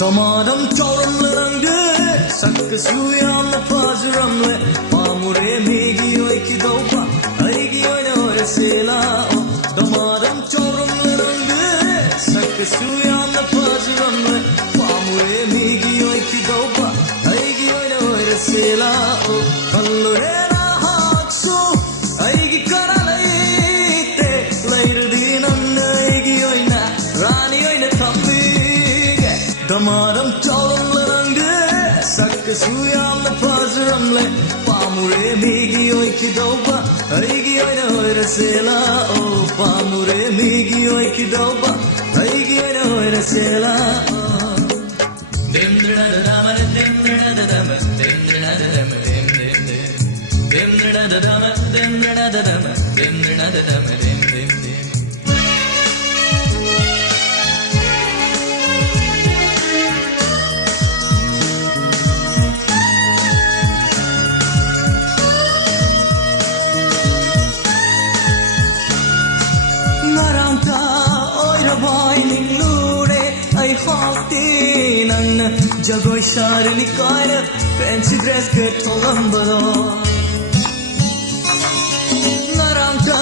Damadam chauram larangde sakkasu yamna fajaramle pamure megi oi ki dauba aigi oina ore sela damadam chauram larangde sakkasu yamna fajaramle pamure megi oi ki dauba aigi oina ore sela kallure na haksu aigi karalaite lairdi nanna aigi oina rani oina thambi Damadam chauram larangde sakkasu yamna fajaramle pamure megi oi ki dauba aigi oina ore sela pamure megi oi ki dauba aigi oina ore sela demdra dama demdra dama demdra dama demdra dama demdra dama demdra dama Jagoi sharini kaina fancy dress ke tholambaro Narangka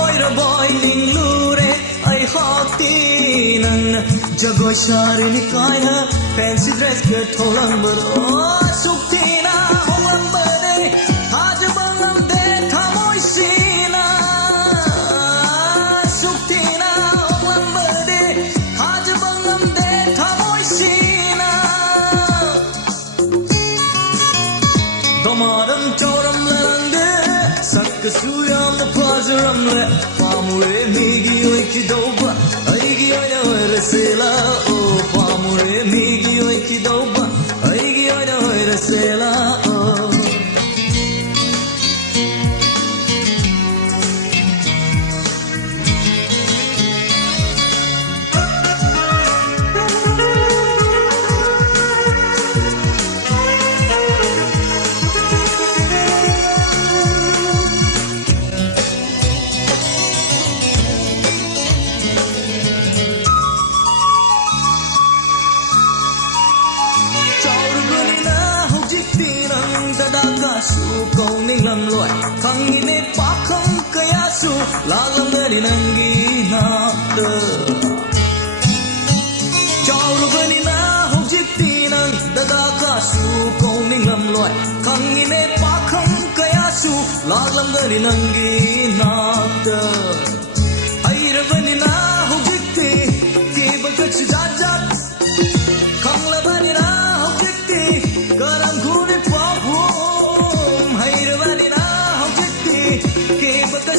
oira boy ninglure ai hati nan Jagoi sharini kaina fancy dress ke tholambaro Suktina holambare aaj bangam de thamoi sina Suktina holambare aaj bangam de thamoi sina Damadam chauram larangde sakkasu yamna fajaramle pamure megi oi ki dauba aigi oina ore sela pamure megi oi ki dauba aigi oina ore sela su kau ning lam loi khang ine pa khang kaya su la lam dari nangi na de chau lu bani na ho jitti nang da ka su kau ning lam loi khang ine pa khang kaya su la lam dari nangi na de ai ra bani na ho jitti ke bagat jat jat khang la bani na ho jitti garam ghune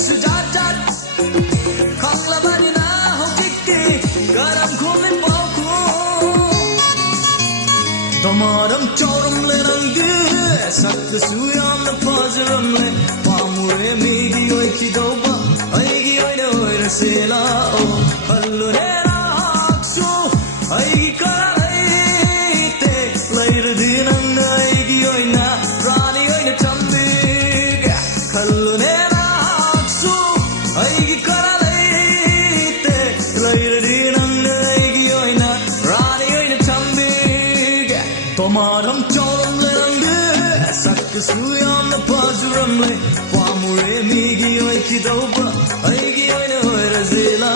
Sujat jat khang la bani na ho kikki garam khume pauku Damadam chauram larangde sakkasu yamna fajaramle pamure megi oi ki dauba aigi oina ore sela hallure na haksu aigi karalaite lairdi nanna aigi oina rani oina chambi hallure aigi karalaite lairdi nanna aigi oina rani oina chambige Damadam chauram larangde sakkasu yamna fajaramle pamure megi oi ki dauba aigi oina ore sela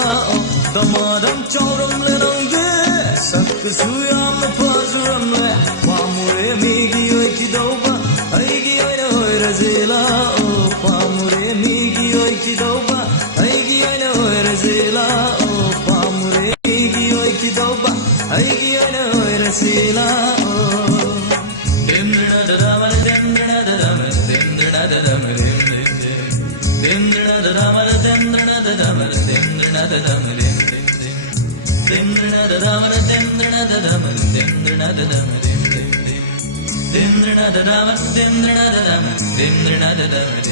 Damadam chauram larangde sakkasu yamna fajaramle pamure megi oi ki dauba aigi oina ore sela pamure megi oi ki dauba aigi oina ore sela pamure megi oi ki dauba aigi oina ore sela demdra dama demdra dama demdra dama demdra dama demdra dama demdra dama demdra dama demdra dama demdra dama demdra dama demdra dama demdra dama